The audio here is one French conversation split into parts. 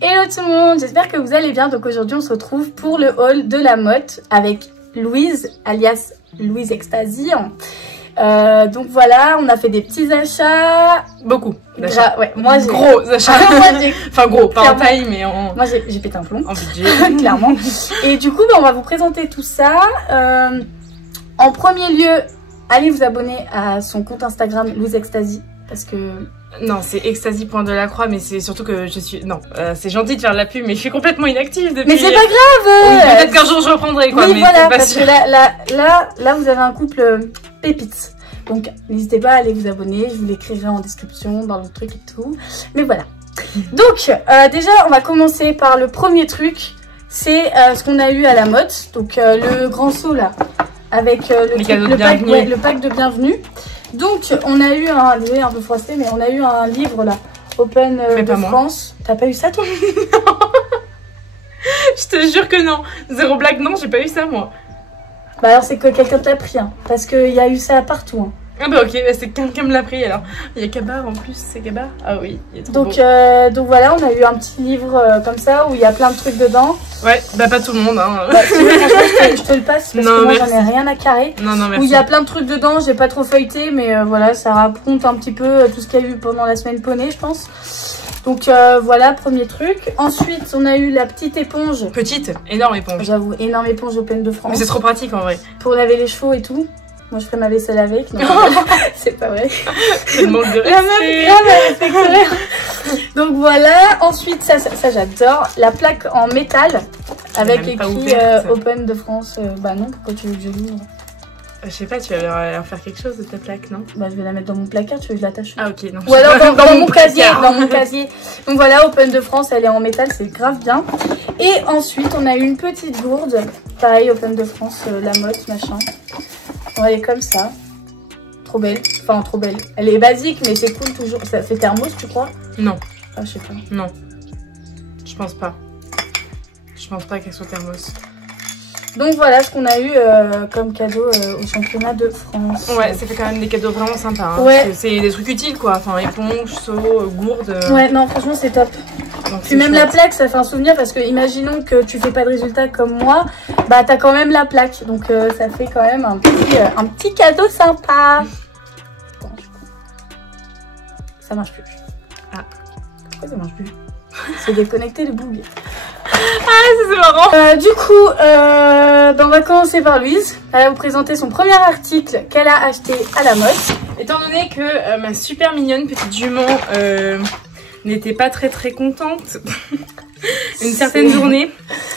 Hello tout le monde, j'espère que vous allez bien. Donc aujourd'hui on se retrouve pour le haul de la Motte avec Louise alias Louise Ecstasy. Donc voilà, on a fait des petits achats. Beaucoup d'achats. Ouais, moi j'ai gros achats. Enfin gros, pas en taille mais en... Moi j'ai pété un plomb. En budget. Clairement. Et du coup on va vous présenter tout ça. En premier lieu, allez vous abonner à son compte Instagram Louise Ecstasy. Parce que... Non, c'est ecstasy.delacroix, mais c'est surtout que je suis... Non, c'est gentil de faire de la pub, mais je suis complètement inactive depuis... Mais c'est pas grave. Oui, peut-être qu'un jour je reprendrai, quoi, oui, mais voilà, c'est pas parce sûr. que là, vous avez un couple pépite. Donc, n'hésitez pas à aller vous abonner. Je vous l'écrirai en description, dans le truc et tout. Mais voilà. Donc, déjà, on va commencer par le premier truc. C'est ce qu'on a eu à la Motte. Donc, le grand seau, là, avec le pack de bienvenue. Donc, on a eu un... Désolé, un peu froissé, mais on a eu un livre, là, Open de France. T'as pas eu ça, toi? Non. Je te jure que non. Zéro blague, non, j'ai pas eu ça, moi. Bah alors, c'est que quelqu'un t'a pris, hein, parce qu'il y a eu ça partout, hein. Ah bah ok, bah c'est quelqu'un me l'a pris, alors. Il y a Kabar, en plus, c'est Kabar. Ah oui, il est trop donc, beau. donc voilà, on a eu un petit livre comme ça, où il y a plein de trucs dedans. Ouais, bah pas tout le monde, hein. Bah, tu veux, franchement, je te le passe, parce que moi, j'en ai rien à carrer. Non, non, merci. Où il y a plein de trucs dedans, j'ai pas trop feuilleté, mais voilà, ça raconte un petit peu tout ce qu'il y a eu pendant la semaine poney, je pense. Donc voilà, premier truc. Ensuite, on a eu la petite éponge. Petite, énorme éponge. J'avoue, énorme éponge Open de France. Mais c'est trop pratique en vrai. Pour laver les chevaux et tout. Moi, je ferai ma vaisselle avec. C'est pas vrai. C'est le manque de respect. La meuf, grave, elle respecte. Donc voilà. Ensuite, ça j'adore. La plaque en métal avec écrit Open de France. Bah non, pourquoi tu veux que je l'ouvre? Je sais pas, tu vas leur faire quelque chose de ta plaque, non? Bah je vais la mettre dans mon placard, tu veux que je l'attache? Ah ok, non. Ou alors dans mon casier, dans mon casier. Donc voilà, Open de France, elle est en métal, c'est grave bien. Et ensuite, on a eu une petite gourde. Pareil, Open de France, la Motte, machin. Bon, elle est comme ça. Trop belle. Enfin, trop belle. Elle est basique, mais c'est cool toujours. Ça fait thermos, tu crois? Non. Ah, je sais pas. Non. Je pense pas. Je pense pas qu'elle soit thermos. Donc voilà ce qu'on a eu comme cadeau au championnat de France. Ouais, ça fait quand même des cadeaux vraiment sympas. Hein, ouais. C'est des trucs utiles quoi. Enfin, éponge, seau, gourde. Ouais, non, franchement, c'est top. Puis même la plaque, ça fait un souvenir parce que imaginons que tu fais pas de résultat comme moi, bah t'as quand même la plaque. Donc ça fait quand même un petit cadeau sympa. Bon, ça marche plus. Ah. Pourquoi ça marche plus? C'est déconnecté le boug. Ah, c'est marrant. Du coup, on va commencer par Louise. Elle va vous présenter son premier article qu'elle a acheté à la Motte. Étant donné que ma super mignonne petite jument n'était pas très contente une certaine journée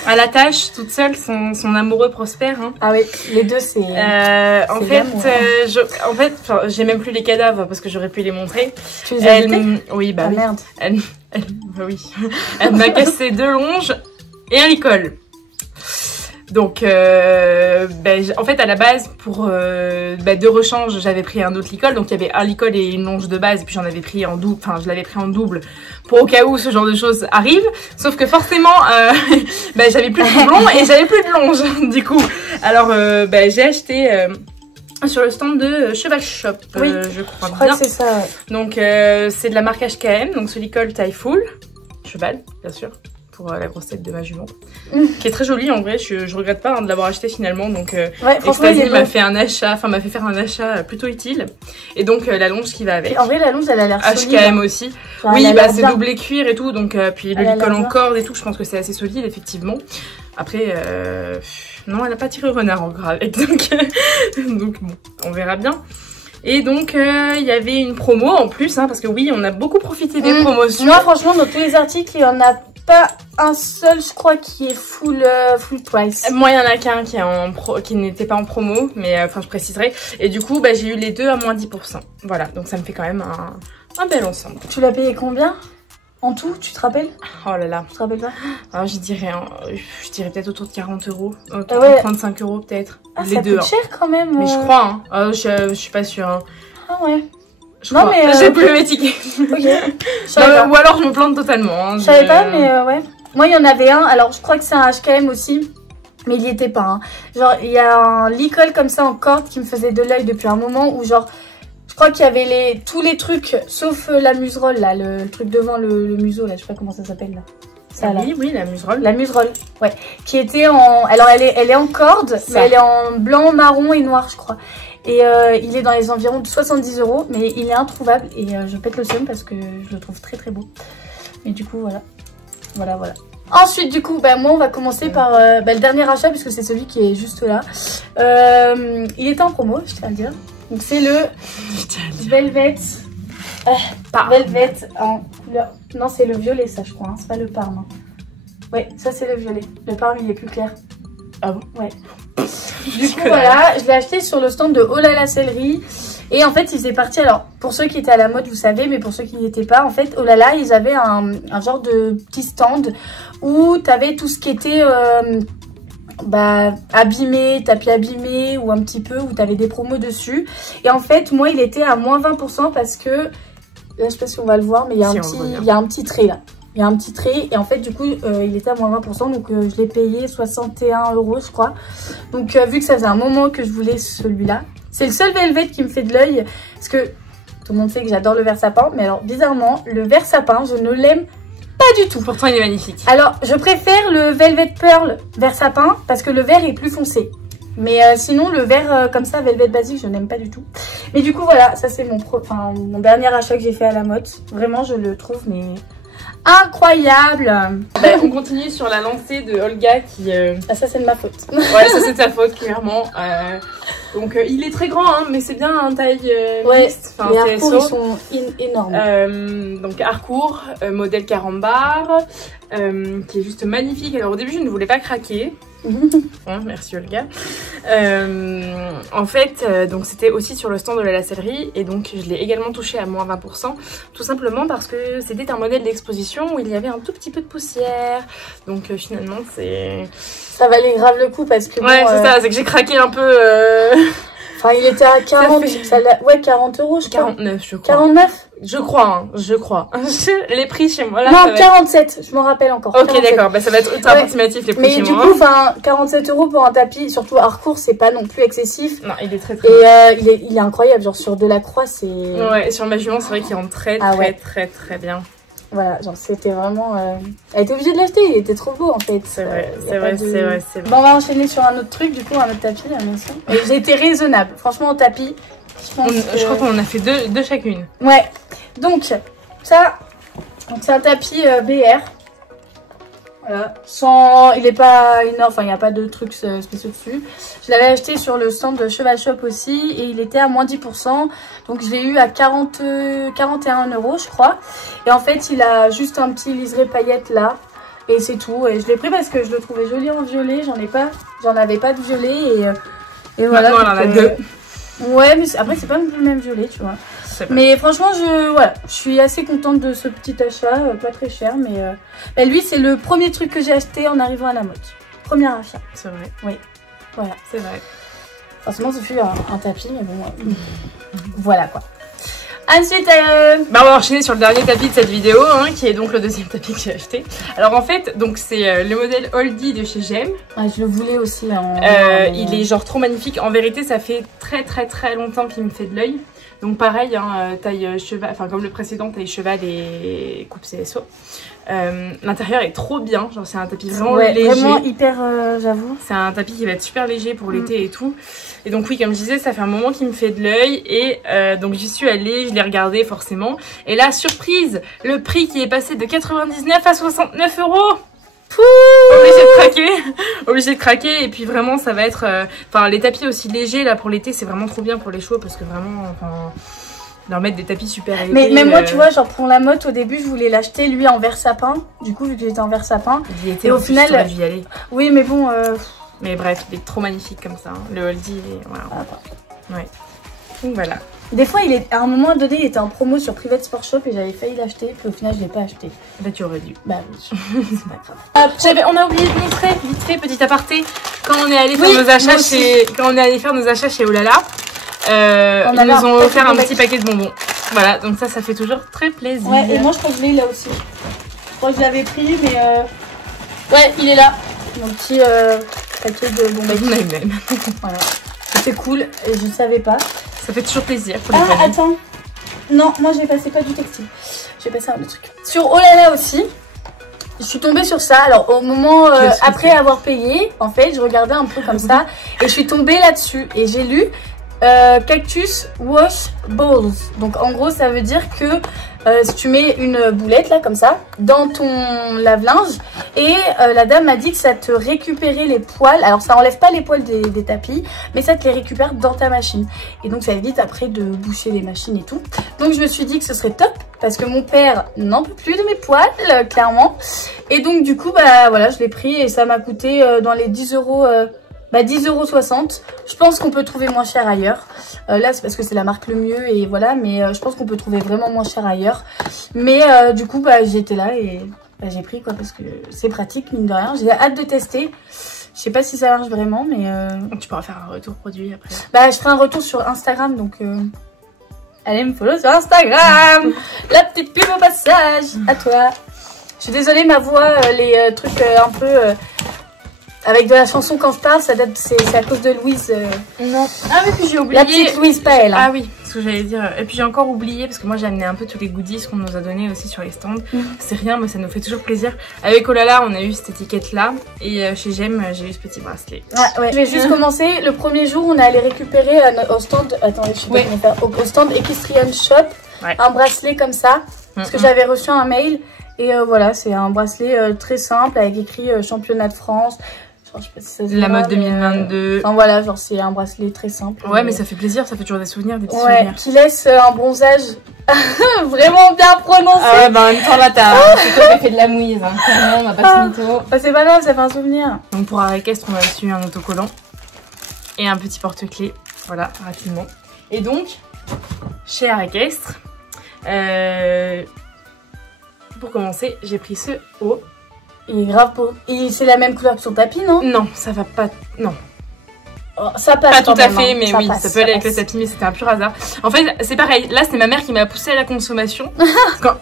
à la tâche toute seule, son amoureux Prospère. Hein. Ah oui, les deux c'est. En fait, j'ai même plus les cadavres parce que j'aurais pu les montrer. Tu les as jetés ? Oui, bah ah, oui. Merde. Bah oui. Elle m'a cassé 2 longes et un licol. Donc, en fait, à la base, pour de rechange, j'avais pris un autre licol. Donc, il y avait un licol et une longe de base. Et puis, j'en avais pris en double. Enfin, je l'avais pris en double pour au cas où ce genre de choses arrive. Sauf que forcément, j'avais plus de doublons et j'avais plus de longe. Du coup, alors, j'ai acheté sur le stand de Cheval Shop, oui, je crois bien. Que c'est ça. Ouais. Donc, c'est de la marque HKM. Donc, ce licol taille full. Cheval, bien sûr. Pour la grosse tête de ma jument, qui est très jolie en vrai, je regrette pas de l'avoir acheté finalement, donc Ecstasy m'a fait un achat, enfin m'a fait faire un achat plutôt utile, et donc la longe qui va avec. Et en vrai la longe elle a l'air solide. HKM aussi, enfin, oui bah c'est doublé cuir et tout, donc puis le licol en corde et tout, je pense que c'est assez solide effectivement. Après non elle a pas tiré au renard en gras avec, donc bon, on verra bien. Et donc, il y avait une promo en plus, hein, parce que oui, on a beaucoup profité des promotions. Moi, franchement, dans tous les articles, il y en a pas un seul, je crois, qui est full price. Moi, il y en a qu'un qui n'était pas en promo, mais enfin, je préciserai. Et du coup, j'ai eu les deux à moins 10%. Voilà, donc ça me fait quand même un bel ensemble. Tu l'as payé combien? En tout, tu te rappelles? Oh là là. Tu te rappelles pas? Alors, je dirais peut-être autour de 40 euros. Autour ouais. de 35 euros peut-être. Ah, les ça deux. Coûte cher quand même. Mais je crois, hein. Je suis pas sûre. Hein. Ah ouais. Non, mais j'ai plus mes tickets. Ok. Ou alors je me plante totalement. Hein. Je savais pas, mais ouais. Moi, il y en avait un. Alors, je crois que c'est un HKM aussi. Mais il y était pas. Hein. Genre, il y a un licol comme ça en corde qui me faisait de l'œil depuis un moment où genre... Je crois qu'il y avait tous les trucs, sauf la muserolle, là, le truc devant le museau, là, je sais pas comment ça s'appelle, là. Ça, là. Oui, la muserolle. La muserolle, ouais. Qui était en... Alors, elle est en corde, mais elle est en blanc, marron et noir, je crois. Et il est dans les environs de 70 €, mais il est introuvable. Et je pète le seum parce que je le trouve très très beau. Mais du coup, voilà. Voilà. Ensuite, du coup, moi, on va commencer par le dernier achat, puisque c'est celui qui est juste là. Il était en promo, je tiens à le dire. Donc, c'est le Velvet... Velvet en couleur... Non, c'est le violet, ça, je crois. Hein. C'est pas le parme. Hein. Ouais, ça, c'est le violet. Le parme, il est plus clair. Ah bon? Ouais. Du coup, voilà, je l'ai acheté sur le stand de Oh là là Céleri. Et en fait, il faisait partie, alors, pour ceux qui étaient à la mode, vous savez, mais pour ceux qui n'y étaient pas, en fait, Oh là là, ils avaient un genre de petit stand où tu avais tout ce qui était abîmé, tapis abîmé, ou un petit peu, où tu avais des promos dessus. Et en fait, moi, il était à moins 20% parce que, là, je sais pas si on va le voir, mais il y a un petit trait, là. Il y a un petit trait et en fait du coup il était à moins 20%, donc je l'ai payé 61 € je crois. Donc vu que ça faisait un moment que je voulais celui-là, c'est le seul Velvet qui me fait de l'œil parce que tout le monde sait que j'adore le vert sapin, mais alors bizarrement le vert sapin je ne l'aime pas du tout. Pourtant il est magnifique. Alors je préfère le Velvet Pearl vert sapin parce que le vert est plus foncé. Mais sinon le vert comme ça, Velvet basique, je n'aime pas du tout. Mais du coup voilà, ça c'est mon dernier achat que j'ai fait à la mode. Vraiment je le trouve mais... incroyable. On continue sur la lancée de Olga qui... Ah ça c'est de ma faute. Ouais, ça c'est de ta faute clairement. Donc il est très grand hein, mais c'est bien un taille mixte. Enfin, les Harcourt ils sont énormes. Donc Harcourt, modèle carambar, qui est juste magnifique. Alors au début je ne voulais pas craquer. Merci Olga. En fait, donc c'était aussi sur le stand de la lacellerie et donc je l'ai également touché à moins 20%, tout simplement parce que c'était un modèle d'exposition où il y avait un tout petit peu de poussière. Donc finalement c'est... Ça valait grave le coup parce que... Ouais bon, c'est ça, c'est que j'ai craqué un peu... Enfin il était à 40, ouais 40 € je crois. 49 je crois. 49 je crois, hein, je crois. Les prix chez moi là... Non, 47, je m'en rappelle encore. Ok d'accord, ça va être approximatif les prix chez moi. Mais du coup, 47 € pour un tapis, surtout Harcourt, c'est pas non plus excessif. Non, il est très très Et il est incroyable, genre sur Delacroix, c'est... Ouais, et sur ma jument, c'est vrai qu'il rentre très bien. Voilà, genre c'était vraiment... Elle était obligée de l'acheter, il était trop beau en fait. C'est vrai, c'est vrai. Bon, on va enchaîner sur un autre truc, du coup, un autre tapis, la maison. Et j'ai été raisonnable, franchement, au tapis, je crois qu'on en a fait deux chacune. Ouais, donc ça, c'est un tapis BR. Voilà. Il est pas énorme, enfin il n'y a pas de trucs spéciaux dessus. Je l'avais acheté sur le stand de Cheval Shop aussi et il était à moins 10%. Donc je l'ai eu à 41 € je crois. Et en fait il a juste un petit liseré paillettes là. Et c'est tout. Et je l'ai pris parce que je le trouvais joli en violet. J'en avais pas de violet et voilà. Maintenant on en a deux. Ouais, mais après c'est pas le même violet, tu vois. Mais franchement, je suis assez contente de ce petit achat, pas très cher, mais lui c'est le premier truc que j'ai acheté en arrivant à la mode. Premier achat. C'est vrai. Oui, voilà. C'est vrai. Forcément, c'est plus un tapis, mais bon, voilà quoi. Ensuite, on va enchaîner sur le dernier tapis de cette vidéo, hein, qui est donc le deuxième tapis que j'ai acheté. Alors en fait, donc c'est le modèle Oldie de chez Gem. Ah, je le voulais aussi. Il est genre trop magnifique. En vérité, ça fait très longtemps qu'il me fait de l'œil. Donc pareil, hein, taille cheval, enfin comme le précédent, taille cheval et coupe CSO. L'intérieur est trop bien, genre c'est un tapis vraiment léger. Vraiment hyper, j'avoue. C'est un tapis qui va être super léger pour l'été et tout. Et donc oui, comme je disais, ça fait un moment qu'il me fait de l'œil. Et donc j'y suis allée, je l'ai regardé forcément. Et là, surprise, le prix qui est passé de 99 à 69 €. Obligé de craquer et puis vraiment ça va être enfin les tapis aussi légers là pour l'été, c'est vraiment trop bien pour les chevaux parce que vraiment enfin leur mettre des tapis super élevés. Mais moi tu vois, genre pour la mode au début je voulais l'acheter lui en vert sapin, du coup vu que j'étais en vert sapin et au final dû y aller. Oui mais bon mais bref, il est trop magnifique comme ça, hein. Le Oldie voilà. Ouais. Donc voilà. Des fois, à un moment donné, il était en promo sur Private Sport Shop et j'avais failli l'acheter, puis au final, je l'ai pas acheté. Bah, tu aurais dû. Bah oui, c'est pas grave. On a oublié de montrer, vite fait, petit aparté, quand on est allé faire nos achats chez Olala, ils nous ont offert un petit paquet de bonbons. Voilà, donc ça fait toujours très plaisir. Ouais, et moi, je crois que je l'ai là aussi. Je crois que je l'avais pris, mais ouais, il est là. Mon petit paquet de bonbons. Même. Voilà. C'est cool, et je ne savais pas. Ça fait toujours plaisir pour les Ah, familles. attends. Non, moi j'ai passé pas du textile. J'ai passé un autre truc. Sur Oh là là aussi, je suis tombée sur ça. Alors au moment, après avoir payé, en fait, je regardais un peu comme ça. Et je suis tombée là-dessus. Et j'ai lu Cactus Wash Balls. Donc en gros, ça veut dire que si tu mets une boulette là comme ça dans ton lave-linge et la dame m'a dit que ça te récupérait les poils. Alors ça enlève pas les poils des tapis, mais ça te les récupère dans ta machine. Et donc ça évite après de boucher les machines et tout. Donc je me suis dit que ce serait top parce que mon père n'en peut plus de mes poils, clairement. Et donc du coup, bah voilà, je l'ai pris et ça m'a coûté dans les 10 euros. 10,60 €. Je pense qu'on peut trouver moins cher ailleurs. Là, c'est parce que c'est la marque le mieux et voilà. Mais je pense qu'on peut trouver vraiment moins cher ailleurs. Mais du coup, bah, j'étais là et bah, j'ai pris quoi parce que c'est pratique, mine de rien. J'ai hâte de tester. Je sais pas si ça marche vraiment, mais... Tu pourras faire un retour produit après. Bah, je ferai un retour sur Instagram, donc... Allez me follow sur Instagram. La petite pub au passage. À toi. Je suis désolée, ma voix, les trucs un peu... avec de la chanson quand je parle, ça date, c'est à cause de Louise. Non. Ah oui, puis j'ai oublié. La petite Louise, pas elle. Hein. Ah oui, ce que j'allais dire. Et puis j'ai encore oublié, parce que moi j'ai amené un peu tous les goodies qu'on nous a donnés aussi sur les stands. C'est rien, mais ça nous fait toujours plaisir. Avec Olala, on a eu cette étiquette là. Et chez Gem, j'ai eu ce petit bracelet. Ouais. Je vais juste commencer. Le premier jour, on est allé récupérer au stand. Attendez, je sais pas comment faire. Au stand Equestrian Shop, un bracelet comme ça. Parce que j'avais reçu un mail. Et voilà, c'est un bracelet très simple avec écrit championnat de France. Je sais pas si ça se la voit, mode 2022. Enfin voilà, genre c'est un bracelet très simple. Ouais, mais ça fait plaisir, ça fait toujours des souvenirs, des petits souvenirs. Qui laisse un bronzage vraiment bien prononcé. Ah ouais, bah en même temps là, t'as fait de la mouise, hein. Clairement, on m'a pas de mytho. Bah c'est pas grave, ça fait un souvenir. Donc pour Art Équestre, on a reçu un autocollant et un petit porte-clés. Voilà, rapidement. Et donc, chez Art Équestre, pour commencer, j'ai pris ce haut. Il est grave beau. Et c'est la même couleur que son tapis, non? Non, ça va pas... Non. Oh, ça passe. Pas tout à fait, hein. mais oui, ça peut aller avec le tapis, mais c'était un pur hasard. En fait, c'est pareil. Là, c'est ma mère qui m'a poussé à la consommation.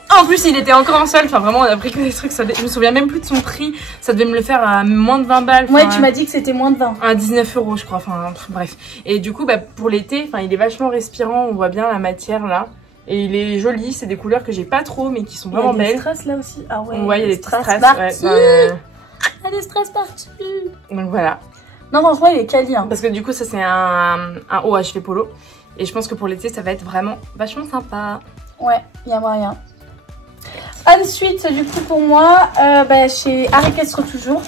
En plus, il était encore en solde. Enfin, vraiment, on a pris que des trucs. Je me souviens même plus de son prix. Ça devait me le faire à moins de 20 balles. Ouais, tu m'as dit que c'était moins de 20. À 19 €, je crois. Enfin, bref. Et du coup, bah, pour l'été, enfin, il est vachement respirant. On voit bien la matière là. Et il est joli. C'est des couleurs que j'ai pas trop, mais qui sont vraiment belles. Il y a des strass là aussi. Ah ouais. Ouais, il y a des strass. Ouais, il y a des strass partout. Donc voilà. Non, franchement, il est quali. Hein. Parce que du coup, ça c'est un haut à chevet polo. Et je pense que pour l'été, ça va être vraiment vachement sympa. Ouais, il y a moyen. Ensuite, du coup, pour moi, bah, chez Art Équestre toujours.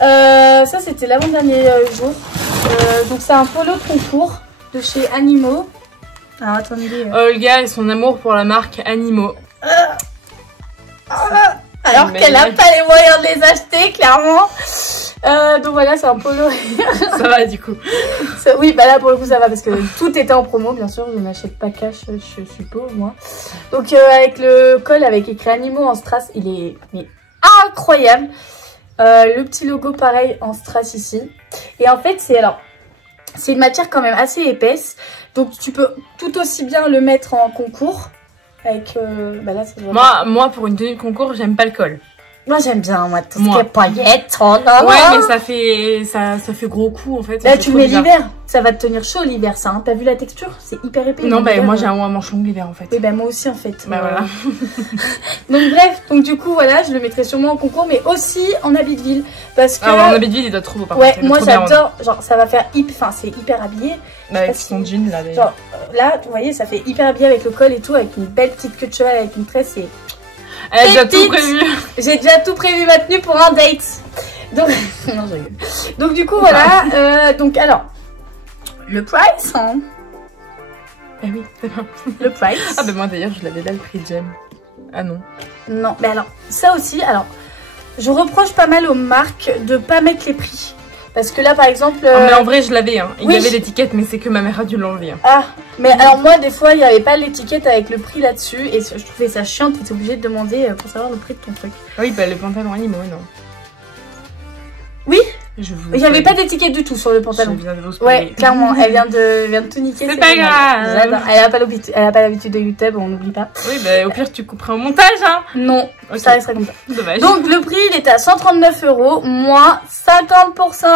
Ça, c'était l'avant-dernier jour. Donc, c'est un polo de concours de chez Animo. Alors, attendez. Olga et son amour pour la marque Animo. Alors qu'elle n'a pas les moyens de les acheter, clairement. Donc voilà, c'est un polo. Ça va du coup. Oui, bah là pour le coup ça va parce que tout était en promo, bien sûr. Je n'achète pas cash, je suis pauvre moi. Donc avec le col avec écrit Animo en strass, il est incroyable. Le petit logo pareil en strass ici. Et en fait c'est une matière quand même assez épaisse. Donc tu peux tout aussi bien le mettre en concours. Avec bah là, moi pour une tenue de concours, j'aime pas le col. Moi j'aime bien tout ce qui est paillettes. Oh, non, ouais, non. mais ça fait gros coup en fait. Là tu le mets l'hiver, ça va te tenir chaud l'hiver ça. Hein. T'as vu la texture? C'est hyper épais. Non, bah moi j'ai un manche long l'hiver en fait. Oui, bah moi aussi en fait. Bah voilà. Donc bref, donc du coup voilà, je le mettrai sûrement en concours, mais aussi en habit de ville. Parce que... Ah ouais, en habit de ville il doit être trop beau par ouais, contre. moi j'adore, genre ça va faire enfin c'est hyper habillé. Bah, avec son jean là d'ailleurs. Genre là, vous voyez, ça fait hyper habillé avec le col et tout, avec une belle petite queue de cheval, avec une tresse et... Elle a déjà tout prévu. J'ai déjà tout prévu ma tenue pour un date. Donc, non, je rigole. Donc du coup voilà, donc alors, le price, hein. Eh oui, c'est bon. Le price. Ah bah moi d'ailleurs je l'avais là le prix de Gem. Ah non. Non, mais alors, ça aussi, alors, je reproche pas mal aux marques de pas mettre les prix. Parce que là, par exemple... mais en vrai, je l'avais, hein. Il y oui, avait l'étiquette, mais c'est que ma mère a dû l'enlever. Hein. Ah, mais alors moi, des fois, il n'y avait pas l'étiquette avec le prix là-dessus. Et je trouvais ça chiant, tu étais obligé de demander pour savoir le prix de ton truc. Oui, bah le pantalon Animo, non. Oui, il n'y avait pas d'étiquette du tout sur le pantalon. Je viens de vous spoiler. Ouais, clairement, elle vient de tout niquer. C'est pas grave. J'adore. Elle a pas l'habitude de YouTube, on n'oublie pas. Oui, bah au pire, tu couperas au montage, hein. Non, okay. Ça restera comme ça. Dommage. Donc le prix, il était à 139 €, moins 50%.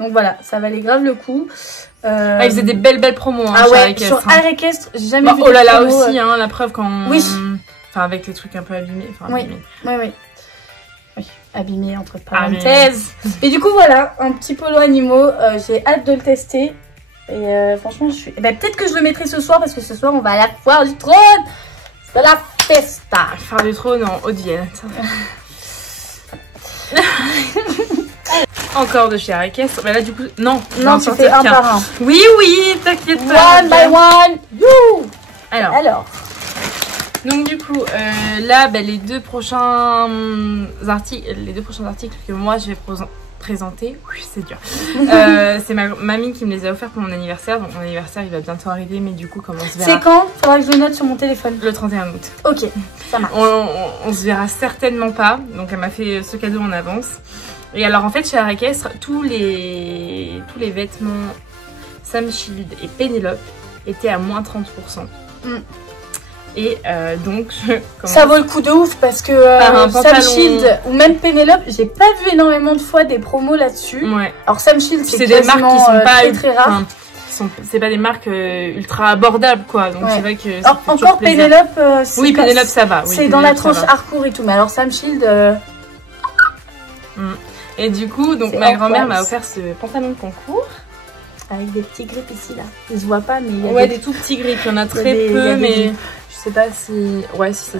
Donc voilà, ça valait grave le coup. Ah, ils faisaient des belles promos hein, ah ouais, Équestre, sur Art Équestre, j'ai jamais vu oh là de là promo, aussi, hein, la preuve quand... Oui. Enfin, avec les trucs un peu abîmés. Enfin, Oui. abîmés. Oui, abîmé entre parenthèses. Et du coup, voilà, un petit polo animaux. J'ai hâte de le tester. Et franchement, je suis... peut-être que je le mettrai ce soir, parce que ce soir, on va à la foire du trône. C'est la festa. Faire du trône en Haute-Vienne. Encore de chez Art Équestre. Mais là, du coup, non. Non, tu fais un par un. Oui, t'inquiète pas. One by one. You. Alors. Donc du coup, là, les deux prochains articles que moi je vais présenter, oui, c'est dur. C'est ma mamie qui me les a offerts pour mon anniversaire. Donc mon anniversaire, il va bientôt arriver, mais du coup, comme on se verra... C'est quand? Faudra que je le note sur mon téléphone. Le 31 août. Ok, ça marche. On se verra certainement pas. Donc elle m'a fait ce cadeau en avance. Et alors en fait, chez Art Équestre, tous les vêtements Sam Shield et Pénélope étaient à moins 30%. Et donc, ça vaut le coup de ouf parce que Sam Shield ou même Pénélope, j'ai pas vu énormément de fois des promos là-dessus. Ouais. Alors Sam Shield, c'est des marques qui sont pas très rares. C'est pas des marques ultra abordables quoi. Donc c'est vrai que encore Pénélope, oui, Pénélope ça va. C'est dans la tranche hardcore et tout. Mais alors Sam Shield. Et du coup, donc ma grand-mère m'a offert ce pantalon de concours. Avec des petits grips ici là. Ils se voient pas mais il y a des tout petits grips. Il y en a très peu mais je sais pas si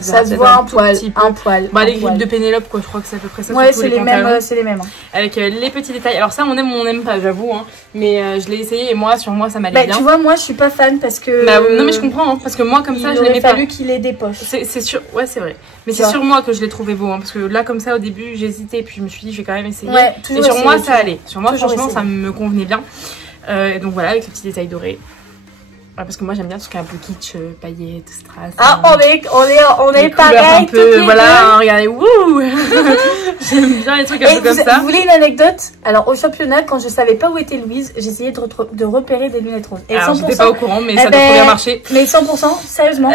ça se voit un poil. Les grips de Pénélope quoi, je crois que c'est à peu près ça. Ouais, c'est les mêmes. Avec les petits détails. Alors ça on aime ou on n'aime pas, j'avoue hein. Mais je l'ai essayé et moi sur moi ça m'allait bien. Tu vois, moi je suis pas fan parce que non mais je comprends hein, parce que moi comme ça je l'aimais pas. Il aurait fallu qu'il ait des poches. C'est sûr. Ouais, c'est vrai. Mais c'est sur moi que je l'ai trouvé beau hein, parce que là comme ça au début j'hésitais et puis je me suis dit je vais quand même essayer. Ouais, et sur moi ça allait. Sur moi franchement ça me convenait bien. Donc voilà, avec les petits détails dorés. Parce que moi j'aime bien tout ce qui est un peu kitsch, paillettes, strass. Ah, on est pareil. Un peu, voilà, regardez, wouh. J'aime bien les trucs un peu comme ça. Vous voulez une anecdote? Alors au championnat, quand je savais pas où était Louise, j'essayais de repérer des lunettes roses. Et alors j'étais pas au courant, mais ça doit bien marcher. Mais 100%, sérieusement.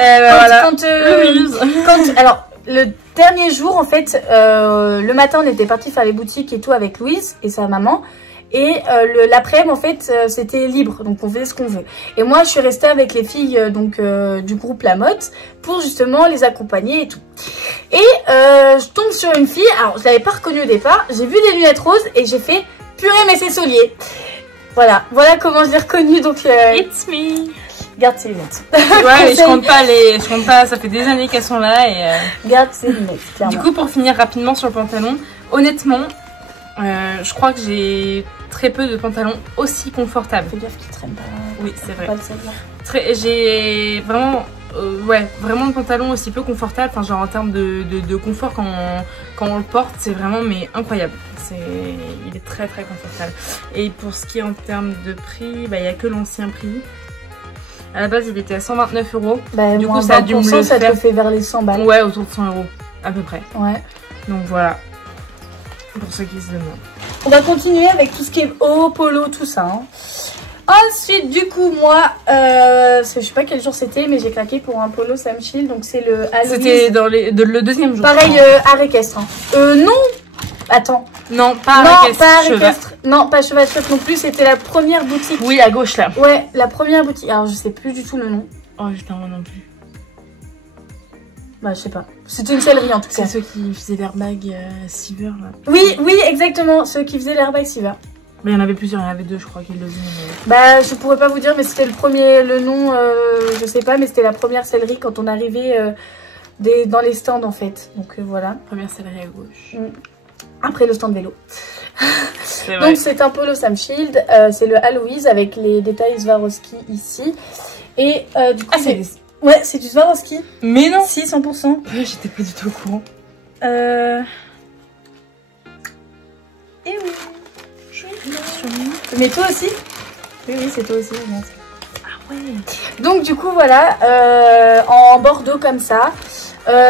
Alors le dernier jour, en fait, le matin on était parti faire les boutiques et tout avec Louise et sa maman. Et l'après-midi, en fait, c'était libre, donc on faisait ce qu'on veut. Et moi, je suis restée avec les filles du groupe La Motte pour justement les accompagner et tout. Et je tombe sur une fille, alors je l'avais pas reconnue au départ, j'ai vu des lunettes roses et j'ai fait purée, mais c'est Solier. Voilà comment je l'ai reconnue, donc... It's me. Garde ses lunettes. Ouais, mais je compte pas, ça fait des années qu'elles sont là et... Garde ses lunettes, clairement. Du coup, pour finir rapidement sur le pantalon, honnêtement, je crois que j'ai très peu de pantalons aussi confortables. Fais gaffe qu'ils traînent pas. Oui, c'est vrai. J'ai vraiment, vraiment de pantalons aussi peu confortables. Enfin, genre en termes de confort quand on le porte, c'est vraiment incroyable. Il est très très confortable. Et pour ce qui est en termes de prix, il n'y a que l'ancien prix. À la base, il était à 129 €. Du coup, ça a dû me le ça faire. te fait vers les 100 balles. Ouais, autour de 100 € à peu près. Ouais. Donc voilà. Pour ceux qui se demandent. On va continuer avec tout ce qui est haut, polo, tout ça. Hein. Ensuite, du coup, moi, je sais pas quel jour c'était, mais j'ai craqué pour un polo Sam Shield. Donc c'est le Halloween. C'était dans le deuxième jour. Pareil, Art Équestre. Hein. Non. Attends. Non, pas Art Équestre. Non, pas Cheval non plus. C'était la première boutique. Oui, à gauche là. Ouais, la première boutique. Alors je sais plus du tout le nom. Oh putain, moi non plus. Bah, je sais pas. C'était une sellerie en tout cas. C'est ceux qui faisaient l'airbag Silver là. Oui, exactement. Ceux qui faisaient l'airbag Silver. Mais il y en avait plusieurs, il y en avait deux, je crois qu'ils le faisaient. Bah, je pourrais pas vous dire, mais c'était le nom, je sais pas, mais c'était la première sellerie quand on arrivait dans les stands en fait. Donc voilà. Première sellerie à gauche. Après le stand vélo. Donc c'est un polo Sam Shield. C'est le Halloween avec les détails Swarovski ici. Et du coup, ouais, c'est du Swarovski. Mais non. Si, 100%. J'étais pas du tout au courant. Et oui. Mais toi aussi? Oui, c'est toi aussi. Ah ouais. Donc du coup, voilà, en bordeaux comme ça.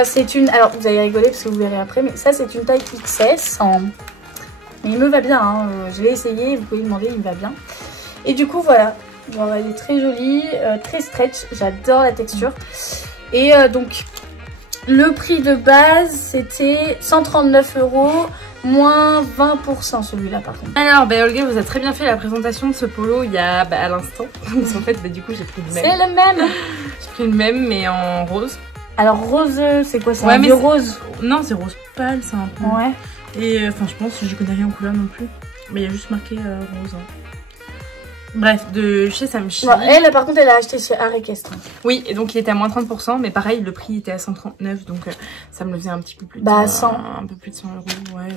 C'est une... Alors, vous allez rigoler parce que vous verrez après, mais ça, c'est une taille XS. Mais il me va bien, hein. Je l'ai essayé, vous pouvez demander, il me va bien. Et du coup, voilà. Genre, elle est très jolie, très stretch. J'adore la texture. Et donc, le prix de base, c'était 139 €. moins 20% celui-là par contre. Alors, Olga vous a très bien fait la présentation de ce polo il y a à l'instant. Parce qu'en fait, du coup, j'ai pris le même. C'est le même. J'ai pris le même, mais en rose. Alors, rose, c'est quoi? C'est ouais, un vieux rose? Non, c'est rose pâle, c'est un peu. Ouais. Et enfin, je pense que je connais rien en couleur non plus. Mais il y a juste marqué rose. Hein. Bref, de chez Samchi. Bon, elle, par contre, elle a acheté chez Arekestre. Oui, et donc il était à moins 30%, mais pareil, le prix était à 139, donc ça me le faisait un petit peu plus de 100. Un peu plus de 100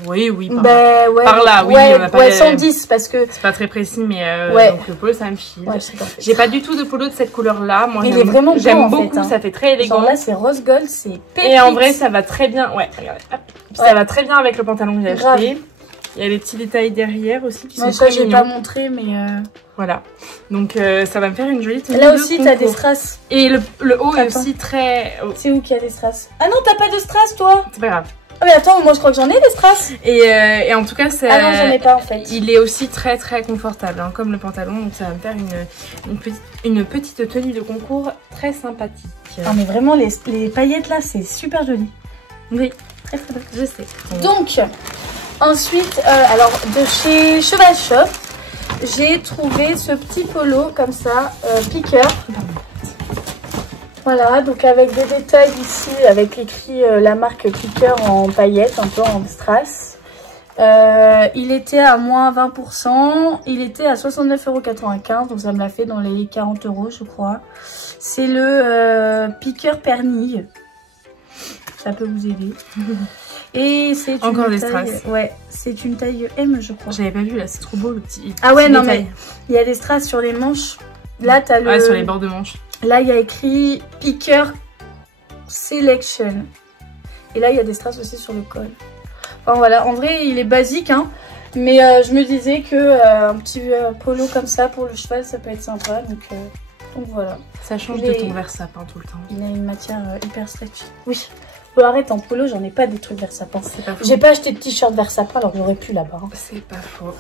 €, ouais. Oui, par là. Ouais, par là, oui, ouais, on a pas 110 parce que... C'est pas très précis, mais ouais. donc le polo Samchi. Ouais, j'ai pas du tout de polo de cette couleur-là. Moi, il est vraiment beau, j'aime beaucoup, en fait, hein. Ça fait très élégant. Genre là, c'est rose gold, c'est pépite. Et en vrai, ça va très bien, ouais, regardez, hop. Ça va très bien avec le pantalon que j'ai acheté. Il y a les petits détails derrière aussi qui sont très mignons. Ça, j'ai pas montré, mais... Voilà, donc ça va me faire une jolie tenue. Là aussi, t'as des strass. Et le haut est aussi très... C'est où qu'il y a des strass? Ah non, t'as pas de strass, toi? C'est pas grave. Ah mais attends, moi je crois que j'en ai des strass. Et en tout cas, c'est... Ah non, j'en ai pas en fait. Il est aussi très confortable, hein, comme le pantalon. Donc ça va me faire une petite tenue de concours très sympathique. Ah mais vraiment, les paillettes là, c'est super joli. Oui, très beau, je sais. Donc, ensuite, alors de chez Cheval Shop, j'ai trouvé ce petit polo comme ça, piqueur. Voilà, donc avec des détails ici, avec écrit la marque Piqueur en paillettes, un peu en strass. Il était à moins 20%, il était à 69,95 €, donc ça me l'a fait dans les 40 € je crois. C'est le Piqueur Pernille, ça peut vous aider. Et c'est encore des taille, strass. Ouais, c'est une taille M je crois. J'avais pas vu là, c'est trop beau le petit. Ah ouais, petit non détail. mais il y a des strass sur les manches. Là t'as le... Ouais, sur les bords de manches. Là il y a écrit Piqueur Selection. Et là il y a des strass aussi sur le col. Enfin voilà, en vrai il est basique hein. Mais je me disais que un petit polo comme ça pour le cheval ça peut être sympa. Donc voilà. Ça change de ton vert sapin tout le temps. Il a une matière hyper stretchy. Oui. Bon, arrête, en polo, j'en ai pas des trucs vers sapin. J'ai pas acheté de t-shirt vers sapin, alors j'aurais pu là-bas. Hein. C'est pas faux.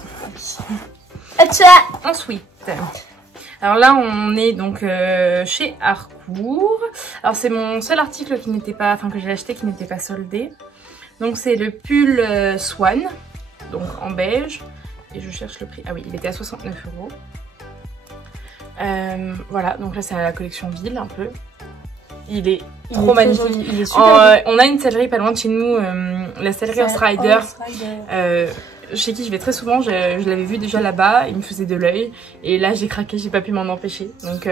Ensuite. Alors là, on est donc chez Harcourt. Alors c'est mon seul article qui n'était pas, enfin que j'ai acheté qui n'était pas soldé. Donc c'est le pull Swan, donc en beige. Et je cherche le prix. Ah oui, il était à 69 €. Voilà, donc là c'est la collection Ville un peu. Il est trop magnifique. Il est super on a une sellerie pas loin de chez nous, la sellerie Ostrider, chez qui je vais très souvent. Je l'avais vu déjà là-bas, il me faisait de l'œil. Et là j'ai craqué, j'ai pas pu m'en empêcher. Donc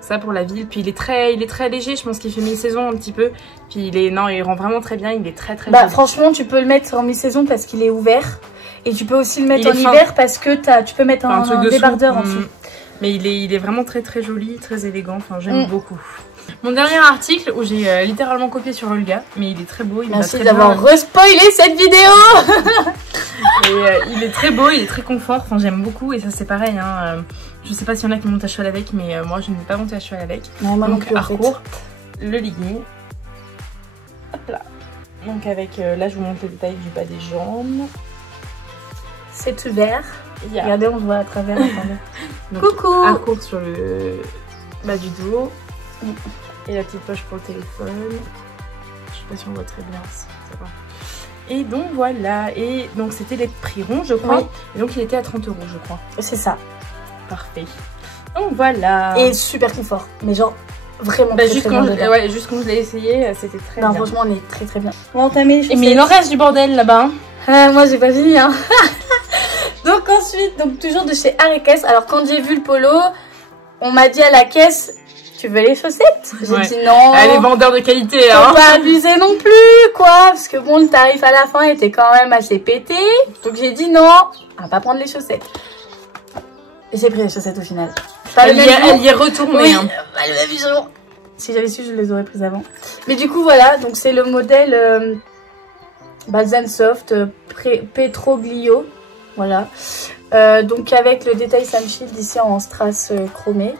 ça pour la ville. Puis il est très léger, je pense qu'il fait mi-saison un petit peu. Puis il rend vraiment très bien, il est très joli. Franchement tu peux le mettre en mi-saison parce qu'il est ouvert. Et tu peux aussi le mettre en hiver parce que tu peux mettre un débardeur en dessous. Mais il est vraiment très joli, très élégant, enfin j'aime beaucoup. Mon dernier article où j'ai littéralement copié sur Olga, mais il est très beau. Merci d'avoir respoilé cette vidéo. Et il est très beau, il est très confort, enfin j'aime beaucoup et ça c'est pareil. Hein, je sais pas s'il y en a qui montent à cheval avec, mais moi je ne vais pas monter à cheval avec. Non, moi donc non plus, Harcourt, le legging. Hop là. Donc avec, là je vous montre les détails du bas des jambes. C'est tout vert. Regardez, on se voit à travers. Donc, coucou. Harcourt sur le bas du dos. Et la petite poche pour le téléphone. Je sais pas si on voit très bien, ça va. Et donc voilà, et donc c'était les prix ronds je crois. Oui. Et donc il était à 30 € je crois. C'est ça. Parfait. Donc voilà. Et super confort, mais genre vraiment juste quand je l'ai essayé, c'était très bien. Non franchement on est très bien. On va entamer. Mais il en reste du bordel là-bas. Moi j'ai pas fini hein. Donc ensuite, toujours de chez Arekestre. Alors quand j'ai vu le polo, on m'a dit à la caisse, tu veux les chaussettes? J'ai dit non. Elle est vendeur de qualité hein. Faut pas abuser non plus quoi. Parce que bon, le tarif à la fin était quand même assez pété. Donc j'ai dit non, on va pas prendre les chaussettes. Et j'ai pris les chaussettes au final. Elle y est retournée. Oui, hein. Le même jour. Si j'avais su, je les aurais prises avant. Mais du coup voilà, donc c'est le modèle Balzan Soft Petroglio. Voilà. Donc avec le détail Samshield ici en strass chromé.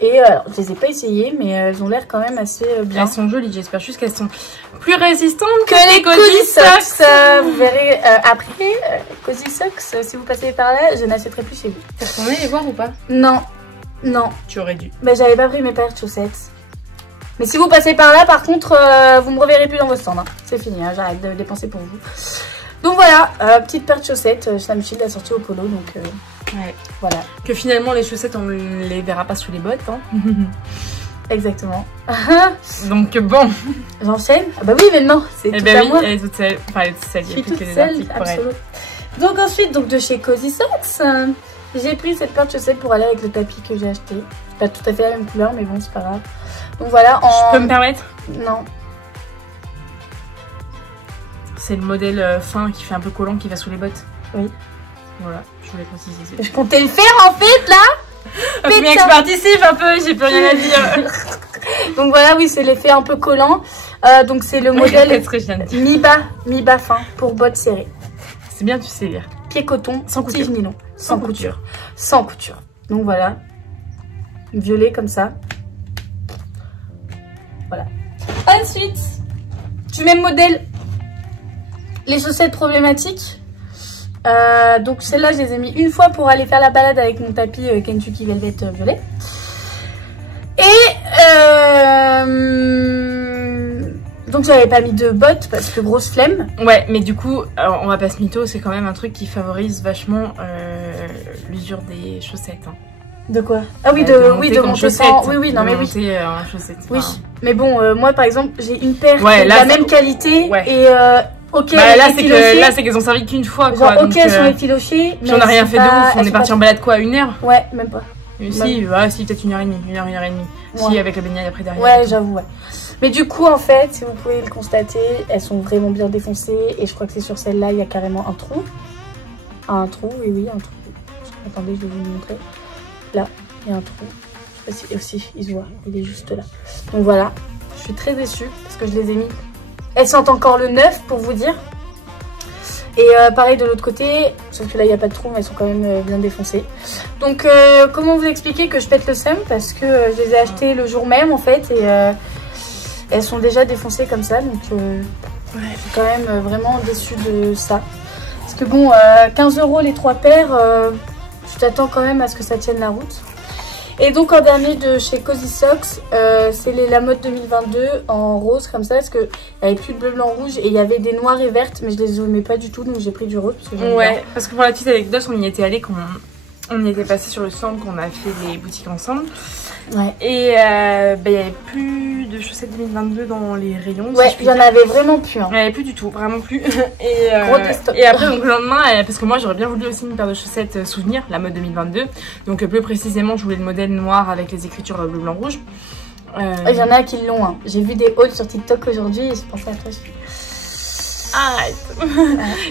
Et je les ai pas essayées, mais elles ont l'air quand même assez bien. Elles sont jolies, j'espère juste qu'elles sont plus résistantes que les Cozy Socks. Vous verrez après, Cozy Socks, si vous passez par là, je n'achèterai plus chez vous. T'es retourné les voir ou pas? Non, non. Tu aurais dû. Bah j'avais pas pris mes paires de chaussettes. Mais si vous passez par là, par contre, vous me reverrez plus dans vos stands. Hein. C'est fini, hein, j'arrête de dépenser pour vous. Donc voilà, petite paire de chaussettes, Slam Shield a sorti au polo, donc ouais. Voilà. Que finalement les chaussettes on les verra pas sous les bottes. Hein. Exactement. Donc bon. J'enchaîne. Ah bah oui, maintenant, c'est tout à moi. Elle est toute seule. Enfin, elle est toute seule, il n'y a plus que des articles pour elle. Donc ensuite, donc de chez Cozy Socks, j'ai pris cette paire de chaussettes pour aller avec le tapis que j'ai acheté. C'est pas tout à fait la même couleur, mais bon, c'est pas grave. Donc voilà. Je peux me permettre? Non. C'est le modèle fin qui fait un peu collant qui va sous les bottes. Oui. Voilà, je voulais préciser. Je comptais le faire en fait là. Faut bien que je participe un peu, j'ai plus rien à dire. Donc voilà, oui, c'est l'effet un peu collant. Donc c'est le modèle mi-bas fin pour bottes serrées. C'est bien, tu sais lire. Pied coton, sans couture. Nylon, sans couture. Sans couture. Donc voilà. Violet comme ça. Voilà. Ensuite, du même modèle, les chaussettes problématiques. Donc celles-là, je les ai mis une fois pour aller faire la balade avec mon tapis Kentucky Velvet violet. Et donc j'avais pas mis de bottes parce que grosse flemme. Ouais, mais du coup, on va pas se mytho, c'est quand même un truc qui favorise vachement l'usure des chaussettes. Hein. De quoi? Ah oui, de monter chaussettes. Oui, non mais oui. En chaussettes. Oui, mais bon, moi par exemple, j'ai une paire de la même qualité et ok, bah, là c'est qu'elles ont servi qu'une fois quoi. Genre, ok, elles sont effilochées. Puis on a rien fait de ouf, on est parti en balade quoi, 1 heure? Ouais, même pas. Si, si peut-être 1h30, 1h et demie. Ouais. Si, avec la baignade après derrière. Ouais, j'avoue, ouais. Mais du coup, en fait, si vous pouvez le constater, elles sont vraiment bien défoncées. Et je crois que c'est sur celle-là, il y a carrément un trou. Un trou, oui, un trou. Attendez, je vais vous montrer. Là, il y a un trou. Je sais pas si aussi il se voit, il est juste là. Donc voilà, je suis très déçue parce que je les ai mis. Elles sentent encore le neuf pour vous dire. Et pareil de l'autre côté, sauf que là il n'y a pas de trou, mais elles sont quand même bien défoncées. Donc comment vous expliquer que je pète le seum parce que je les ai achetées le jour même en fait et elles sont déjà défoncées comme ça. Donc je suis quand même vraiment déçue de ça. Parce que bon, 15 € les 3 paires, je t'attends quand même à ce que ça tienne la route. Et donc en dernier de chez Cozy Socks, c'est la mode 2022 en rose comme ça, parce qu'il n'y avait plus de bleu, blanc, rouge et il y avait des noirs et vertes, mais je les aimais pas du tout, donc j'ai pris du rose. Parce que bien. Parce que pour la petite anecdote, on y était allé quand on y était passé sur le stand, qu'on a fait des boutiques ensemble. Ouais. Et il n'y avait plus de chaussettes 2022 dans les rayons. Ouais, il y en avait vraiment plus. Hein. Il n'y en avait plus du tout, vraiment plus. Et après, donc le lendemain, parce que moi j'aurais bien voulu aussi une paire de chaussettes souvenir, la mode 2022. Donc plus précisément, je voulais le modèle noir avec les écritures bleu, blanc, rouge. Il y en a qui l'ont. Hein. J'ai vu des hauls sur TikTok aujourd'hui et j'ai pensé à toi. Arrête.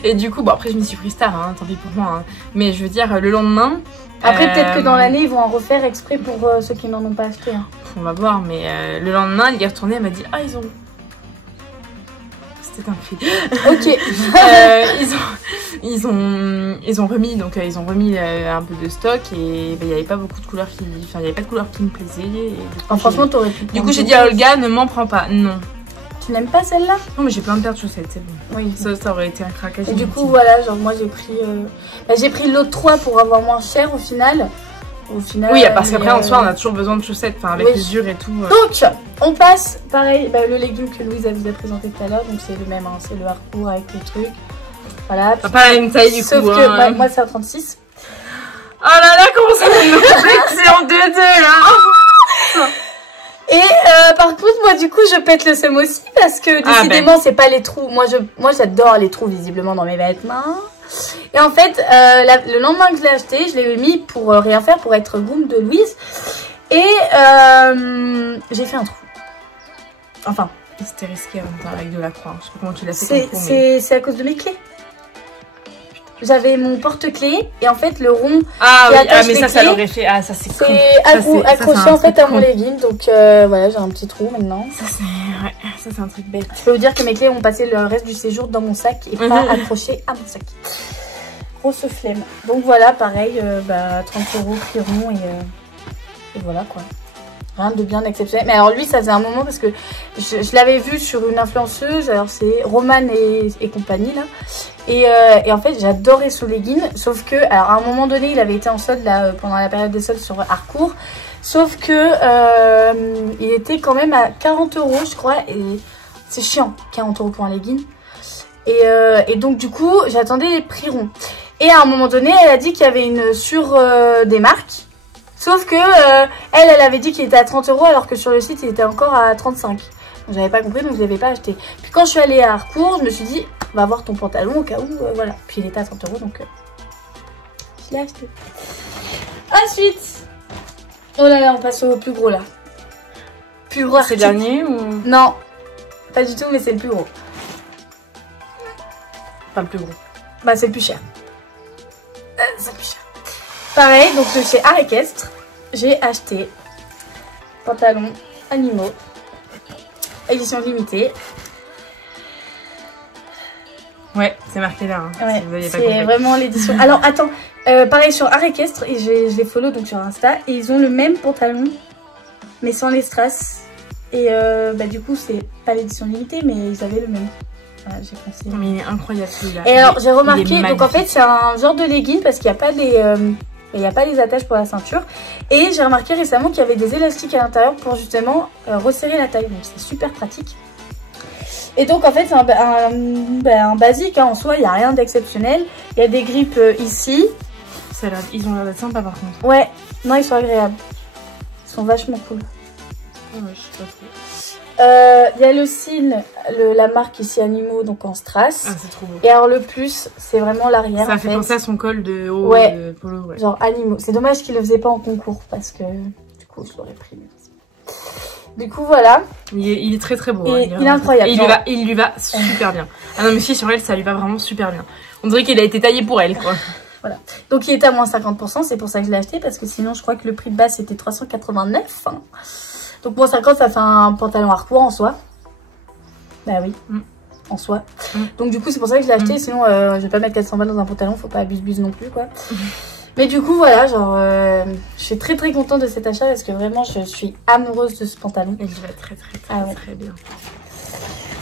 Et du coup, bon après je m'y suis pris tard, hein, tant pis pour moi. Hein. Mais je veux dire, le lendemain... Après peut-être que dans l'année, ils vont en refaire exprès pour ceux qui n'en ont pas acheté. Hein. On va voir, mais le lendemain, il est retourné, elle m'a dit « Ah, ils ont... » C'était un cri. Ok. Ils ont remis, donc ils ont remis un peu de stock et il n'y avait pas beaucoup de couleurs qui... Enfin, il n'y avait pas de couleurs qui me plaisaient. Et franchement, t'aurais pu... Du coup, j'ai dit à Olga, ne m'en prends pas. Non. Tu n'aimes pas celle-là? Non, mais j'ai plein de paires de chaussettes, c'est bon. Oui. Ça aurait été un craquage. Et du coup, voilà, genre moi j'ai pris l'autre 3 pour avoir moins cher au final. Oui, parce qu'après en soi, on a toujours besoin de chaussettes, enfin avec les usures et tout. Donc, on passe, pareil, le legging que Louise vous a présenté tout à l'heure, donc c'est le même, hein, c'est le hardcore avec les trucs. Voilà. Pas la même taille du coup. Sauf que moi c'est un 36. Oh là là, comment ça va nous flexer en 2-2 là. Et par contre, moi du coup, je pète le seum aussi parce que décidément, c'est pas les trous. Moi, j'adore les trous visiblement dans mes vêtements. Et en fait, le lendemain que je l'ai acheté, je l'ai mis pour rien faire, pour être groom de Louise. Et j'ai fait un trou. Enfin. C'était risqué en même temps avec de la croix. Je sais pas comment tu l'as fait. C'est à cause de mes clés. J'avais mon porte-clés et en fait le rond mais ça l'aurait fait. Ah, ça c'est accroché en fait à mon legging. Donc voilà, j'ai un petit trou maintenant. Ça c'est un truc bête. Je peux vous dire que mes clés ont passé le reste du séjour dans mon sac et pas accrochées à mon sac. Grosse flemme. Donc voilà, pareil, 30 € prix rond et voilà quoi. Rien de bien exceptionnel. Mais alors lui, ça faisait un moment parce que je l'avais vu sur une influenceuse. Alors c'est Roman et compagnie là. Et en fait, j'adorais ce legging. Sauf que, alors à un moment donné, il avait été en solde là pendant la période des soldes sur Harcourt. Sauf que il était quand même à 40 € je crois. Et c'est chiant, 40 € pour un legging. Et donc du coup, j'attendais les prix ronds. Et à un moment donné, elle a dit qu'il y avait une sur des marques. Sauf que elle avait dit qu'il était à 30 € alors que sur le site, il était encore à 35. Donc j'avais pas compris, donc je l'avais pas acheté. Puis quand je suis allée à Harcourt, je me suis dit, va voir ton pantalon au cas où, voilà. Puis il était à 30 €, donc je l'ai acheté. Ensuite, oh là là, on passe au plus gros là. Plus gros. C'est le dernier ou... Non, pas du tout, mais c'est le plus gros. Pas le plus gros. Bah c'est le plus cher. C'est le plus cher. Pareil, donc de chez Art Équestre, j'ai acheté pantalon animaux, édition limitée. Ouais, c'est marqué là. Hein, Ouais, si vous n'aviez pas c'est compris. vraiment l'édition. Alors attends, pareil sur Art Équestre, et je les follow donc sur Insta, et ils ont le même pantalon, mais sans les strass. Et bah du coup c'est pas l'édition limitée, mais ils avaient le même. Voilà, j'ai pensé. Mais il est incroyable celui-là. Et alors j'ai remarqué, donc en magnifique. fait c'est un genre de legging parce qu'il n'y a pas les attaches pour la ceinture. Et j'ai remarqué récemment qu'il y avait des élastiques à l'intérieur pour justement resserrer la taille. Donc c'est super pratique. Et donc en fait c'est un basique hein, en soi, il n'y a rien d'exceptionnel. Il y a des grippes ici. Ils ont l'air d'être sympas par contre. Ouais, non ils sont agréables. Ils sont vachement cool. Oh, ouais, je sais pas trop. Il y a le signe, la marque ici Animaux, donc en strass. Ah, c'est trop beau. Et alors le plus, c'est vraiment l'arrière. Ça en fait fait penser à son col de haut Ouais. de polo. Ouais. Genre Animaux. C'est dommage qu'il le faisait pas en concours parce que du coup je l'aurais pris. Du coup voilà. Il est très très beau. Et il est incroyable. Et il lui va super bien. Ah non mais si sur elle ça lui va vraiment super bien. On dirait qu'il a été taillé pour elle quoi. Voilà. Donc il était à moins 50%, c'est pour ça que je l'ai acheté parce que sinon je crois que le prix de base c'était 389. Hein. Donc moins 50 ça fait un pantalon Harcourt en soi. Bah oui. En soi. Donc du coup c'est pour ça que je l'ai acheté, sinon je vais pas mettre 400 balles dans un pantalon, faut pas abuse non plus quoi. Mais du coup voilà, genre je suis très très contente de cet achat parce que vraiment je suis amoureuse de ce pantalon. Il va très bien.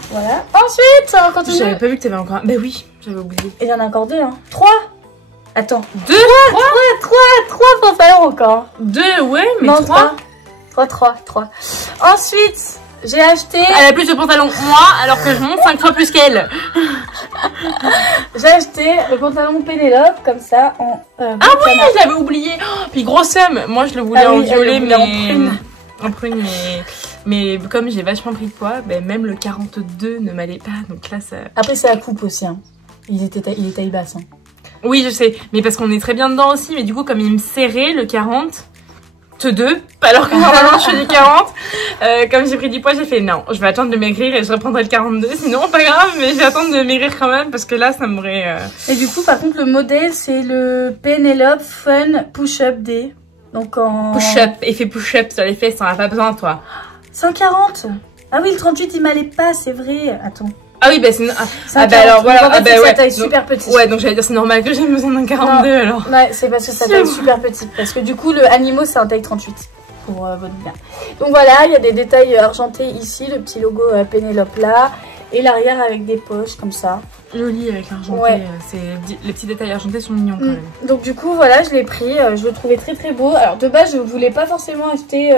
Voilà. Ensuite on continue. J'avais pas vu que t'avais encore un... Bah oui, j'avais oublié. Et il y en a encore deux hein. 3. Attends. 2 3 pantalons encore. 2 ouais mais Non, 3. 3. Ensuite, j'ai acheté... Elle a plus de pantalons que moi alors que je monte 5 fois plus qu'elle. J'ai acheté le pantalon Pénélope comme ça en... Ah oui, je l'avais oublié. Oh, puis gros somme. Moi je le voulais en violet mais... En prune mais comme j'ai vachement pris de poids, ben, même le 42 ne m'allait pas. Donc là ça... Après c'est la coupe aussi. Hein. Il est taille basse. Hein. Oui je sais, mais parce qu'on est très bien dedans aussi. Mais du coup comme il me serrait le 42, alors que normalement je fais du 40, comme j'ai pris du poids j'ai fait non, je vais attendre de maigrir et je reprendrai le 42, sinon pas grave, mais je vais attendre de maigrir quand même parce que là ça m'aurait... Et du coup par contre le modèle c'est le Pénélope Fun Push-Up D. Donc en... Push-up, effet push-up sur les fesses, t'en as pas besoin toi. 140. Ah oui le 38 il m'allait pas, c'est vrai. Attends. Ah oui, bah c'est... Ah bah alors voilà, en fait, bah ouais. sa taille super petite. Ouais, donc j'allais dire c'est normal que j'ai besoin d'un 42 non. Alors. Ouais, c'est parce que sa taille super petite. Parce que du coup, le Animaux, c'est un taille 38 pour votre bien. Donc voilà, il y a des détails argentés ici, le petit logo Pénélope là, et l'arrière avec des poches comme ça. Joli avec l'argenté, ouais. Les petits détails argentés sont mignons quand même. Donc du coup, voilà, je l'ai pris, je le trouvais très très beau. Alors de base, je voulais pas forcément acheter...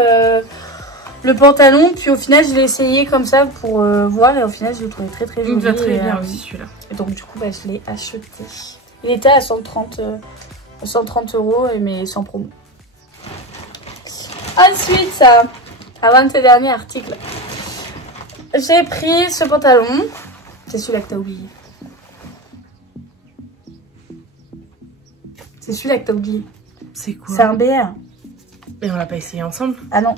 le pantalon, puis au final je l'ai essayé comme ça pour voir et au final je le trouvais très très joli. Il va très bien aussi celui-là. Et donc du coup bah, je l'ai acheté. Il était à 130 €, mais sans promo. Ensuite, avant-dernier article, j'ai pris ce pantalon. C'est celui-là que t'as oublié. C'est celui-là que t'as oublié. C'est quoi? C'est un BR. Et on l'a pas essayé ensemble? Ah non.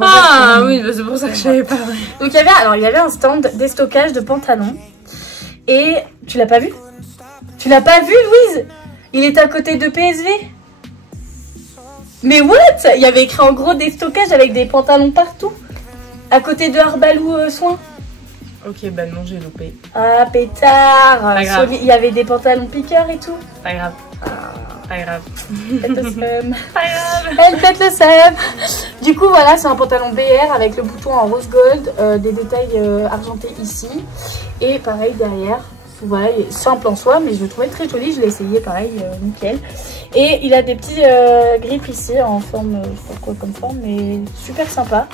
Ah oui, c'est pour ça que je savais pas. Donc il y avait un stand déstockage de pantalons. Et tu l'as pas vu? Tu l'as pas vu, Louise? Il est à côté de PSV. Mais what? Il y avait écrit en gros déstockage avec des pantalons partout. À côté de Arbalou Soins. Ok, bah non, j'ai loupé. Ah pétard. Pas grave. Il y avait des pantalons piqueurs et tout. Pas grave. Pas grave. Pète le seum. Pas grave. Elle pète le seum. Du coup voilà, c'est un pantalon BR avec le bouton en rose gold, des détails argentés ici. Et pareil derrière. Voilà, il est simple en soi, mais je le trouvais très joli. Je l'ai essayé pareil, nickel. Et il a des petits grippes ici en forme, je sais pas quoi comme forme, mais super sympa.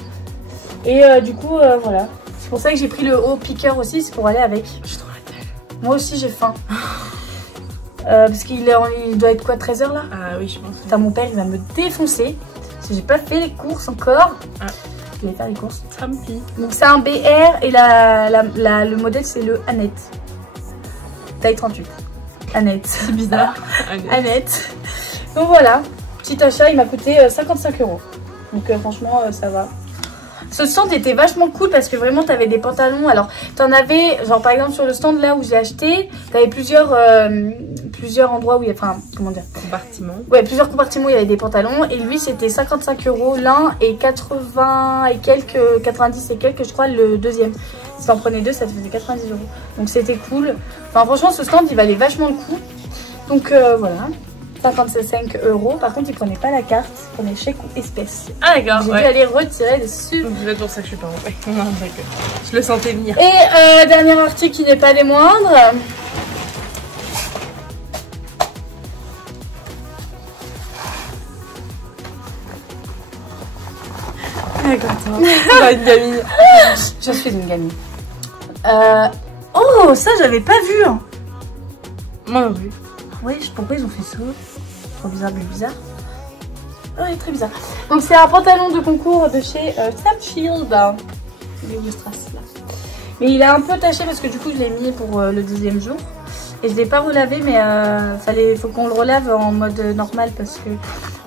Et du coup voilà. C'est pour ça que j'ai pris le haut piqueur aussi, c'est pour aller avec. J'ai trop la dalle. Moi aussi j'ai faim. Parce qu'il doit être quoi, 13h là? Ah oui, je pense. Putain, mon père il va me défoncer. Parce que j'ai pas fait les courses encore. Ah. Je vais faire les courses. Tant pis. Donc c'est un BR et le modèle c'est le Annette. Taille 38. Annette. C'est bizarre. Annette. Donc voilà, petit achat, il m'a coûté 55 €. Donc franchement ça va. Ce stand était vachement cool parce que vraiment t'avais des pantalons. Alors t'en avais, genre par exemple sur le stand là où j'ai acheté, t'avais plusieurs endroits où il y a, enfin comment dire, compartiments. Ouais, plusieurs compartiments, il y avait des pantalons. Et lui c'était 55 € l'un et 80 et quelques, 90 et quelques je crois le deuxième. Si t'en prenais deux ça te faisait 90 €. Donc c'était cool. Enfin franchement ce stand il valait vachement le coup. Donc voilà. 55 €. Par contre, il prenait pas la carte, il prenait chèque ou espèce. Ah d'accord. J'ai dû aller retirer dessus. C'est pour ça que je suis pas rentrée. Non, d'accord. Je le sentais venir. Et dernier article qui n'est pas des moindres. D'accord, une gamine. Je suis une gamine. Oh, ça j'avais pas vu. Hein. Moi non plus. Ouais, pourquoi ils ont fait ça? Trop bizarre, bizarre. Ouais, très bizarre. Donc c'est un pantalon de concours de chez Sam Shield. Il est où le strass là? Mais il est un peu taché parce que du coup je l'ai mis pour le deuxième jour. Et je l'ai pas relavé, mais faut qu'on le relave en mode normal parce que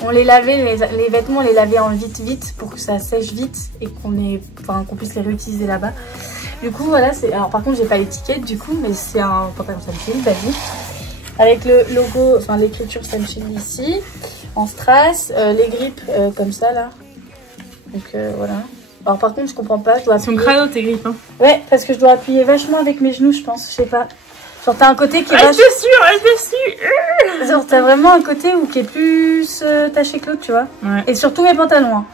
on les lavait, les vêtements on les lavait en vite pour que ça sèche vite et qu'on puisse les réutiliser là-bas. Du coup voilà, alors par contre j'ai pas l'étiquette du coup, mais c'est un pantalon Sam Shield basique. Avec le logo, enfin l'écriture Sam Shield ici, en strass, les grippes comme ça là. Donc voilà. Alors par contre je comprends pas, je dois appuyer... Son crâne tes grippes hein. Ouais, parce que je dois appuyer vachement avec mes genoux je pense, je sais pas. Genre t'as un côté qui est vachement... Elle dessus. Genre t'as vraiment un côté qui est plus taché que l'autre tu vois. Ouais. Et sur tous mes pantalons hein.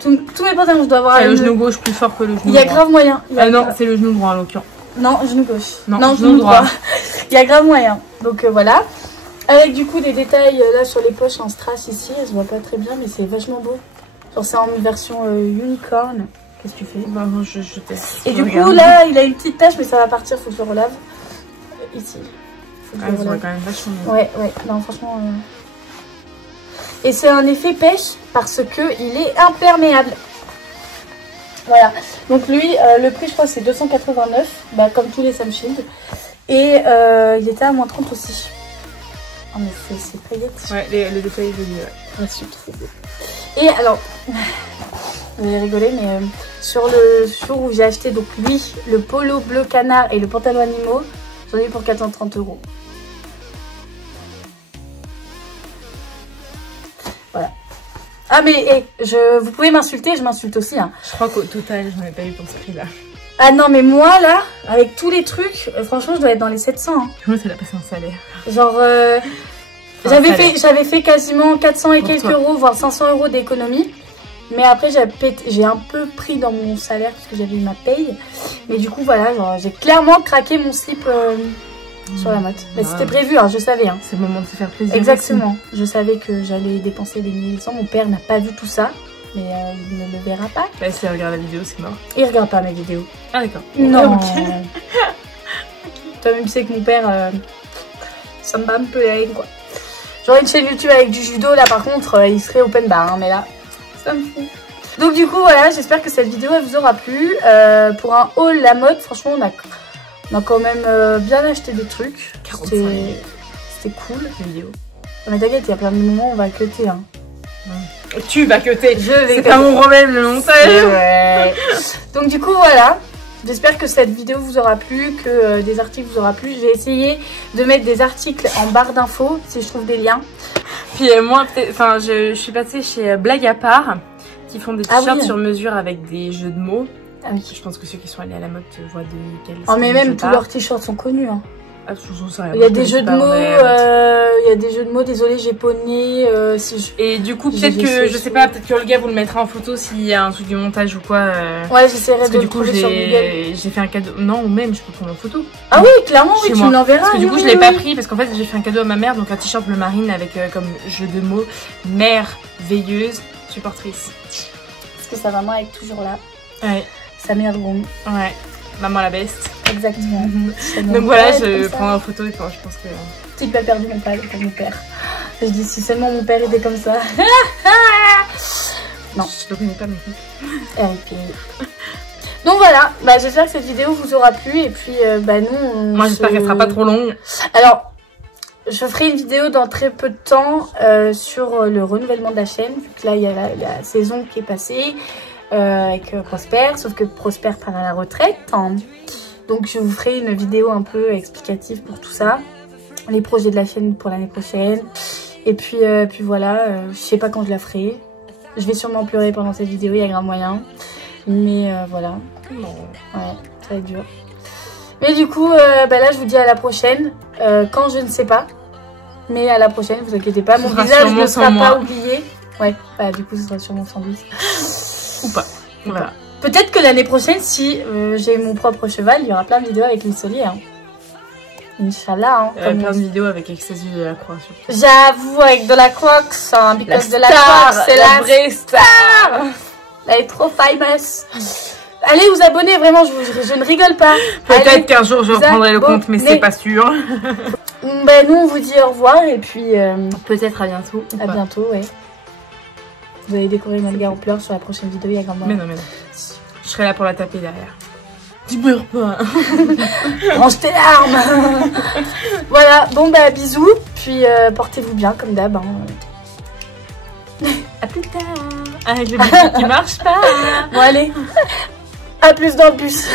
Tous mes pantalons je dois avoir... le genou gauche plus fort que le genou droit. Il y a grave moyen. Ah non, c'est le genou droit en l'occurrence. Non, genou gauche. Non, genou droit. Il y a grave moyen. Donc voilà. Avec du coup des détails là sur les poches en strass ici. Elles se voient pas très bien mais c'est vachement beau. Genre c'est en version unicorn. Qu'est-ce que tu fais? Bah non, je teste. Et du coup là il a une petite tache mais ça va partir, faut que je le relave. Ici. Faut que je le relave. Quand même vachement bien. Ouais. Non franchement... Et c'est un effet pêche parce que il est imperméable. Voilà, donc lui, le prix je crois c'est 289, bah, comme tous les Sam Shield. Et il était à moins 30 aussi. Oh mais c'est paillettes. Ouais, le détail est joli, ouais. Ouais, super. Et alors, vous allez rigoler, mais sur le jour où j'ai acheté donc lui, le polo bleu canard et le pantalon animaux, j'en ai eu pour 430 €. Voilà. Ah mais vous pouvez m'insulter, je m'insulte aussi. Hein. Je crois qu'au total, j'en ai pas eu pour ce prix-là. Ah non mais moi là, avec tous les trucs, franchement je dois être dans les 700. Hein. Moi ça l'a passé un salaire. Genre, j'avais fait quasiment 400 et quelques euros, voire 500 € d'économie. Mais après j'ai un peu pris dans mon salaire parce que j'avais eu ma paye. Mais du coup voilà, j'ai clairement craqué mon slip sur la mode. Mais c'était prévu, hein, je savais. Hein. C'est le moment de se faire plaisir. Exactement. Aussi. Je savais que j'allais dépenser des milliers de cents. Mon père n'a pas vu tout ça. Mais il ne le verra pas. Bah si elle regarde la vidéo, c'est mort. Il regarde pas mes vidéos. Ah d'accord. Non. Okay. Toi-même tu sais que mon père, ça me bat un peu la haine quoi. J'aurais une chaîne YouTube avec du judo, là par contre, il serait open bar, hein, mais là, ça me fout. Donc du coup voilà, j'espère que cette vidéo elle vous aura plu. Pour un haul la mode, franchement on a quand même bien acheté des trucs. C'était cool. Vidéo. Mais t'inquiète, il y a plein de moments où on va cutter. Hein. Tu vas cutter. C'est pas mon problème le montage. Ouais. Donc du coup voilà. J'espère que cette vidéo vous aura plu, que des articles vous aura plu. Je vais essayer de mettre des articles en barre d'infos si je trouve des liens. Puis moi, enfin, je suis passée chez Blague à part, qui font des t-shirts sur mesure avec des jeux de mots. Ah oui. Je pense que ceux qui sont allés à la mode voient de quels. Oh mais même tous leurs t-shirts sont connus. Hein. Ah, il y a des jeux de mots, il y a des jeux de mots, désolé j'ai poney. Et du coup peut-être que, je sais pas, peut-être que Olga vous le mettra en photo s'il y a un truc du montage ou quoi. Ouais j'essaierai de le du coup j'ai fait un cadeau, non ou même je peux prendre en photo. Ah oui clairement oui tu me l'enverras. Parce que du coup je l'ai pas pris parce qu'en fait j'ai fait un cadeau à ma mère, donc un t-shirt bleu marine avec comme jeu de mots, merveilleuse, supportrice. Parce que sa maman est toujours là. Ouais. Sa meilleure bombe. Ouais. Maman la best. Exactement. Donc voilà, je prends une photo et puis je pense que... Tu n'as pas perdu mon père, pas mon père. Je dis si seulement mon père était comme ça. Non. Je le connais pas non plus. RIP. Donc voilà, bah, j'espère que cette vidéo vous aura plu et puis bah nous... Moi j'espère qu'elle sera pas trop longue. Alors, je ferai une vidéo dans très peu de temps sur le renouvellement de la chaîne. Vu que là il y a la saison qui est passée avec Prosper, sauf que Prosper part à la retraite. Hein. Donc je vous ferai une vidéo un peu explicative pour tout ça. Les projets de la chaîne pour l'année prochaine. Et puis voilà, je sais pas quand je la ferai. Je vais sûrement pleurer pendant cette vidéo, il y a grand moyen. Mais voilà. Ouais, ça va être dur. Mais du coup, bah là je vous dis à la prochaine. Quand je ne sais pas. Mais à la prochaine, vous inquiétez pas, mon visage ne sera pas oublié. Ouais, bah du coup ce sera sûrement sans lui. Ou pas. Voilà. Peut-être que l'année prochaine, si j'ai mon propre cheval, il y aura plein de vidéos avec Miss Oli. Hein. Inch'Allah. Hein, plein de vidéos avec Ecstasy de la Croix. J'avoue, avec de la Croix, hein, because de la Croix, c'est la vraie star. Elle est trop famous. Allez vous abonner, vraiment, je ne rigole pas. Peut-être qu'un jour je reprendrai le compte, mais c'est pas sûr. Ben nous, on vous dit au revoir et puis... peut-être à bientôt. À bientôt, ouais. Vous allez découvrir Malga en pleurs sur la prochaine vidéo, il y a grand moment. Mais non. Je serai là pour la taper derrière. Tu meurs pas. Range tes larmes. Voilà, bon bah bisous, puis portez-vous bien comme d'hab. Hein. À plus tard. Avec le bus qui marche pas. Bon allez, à plus dans le bus.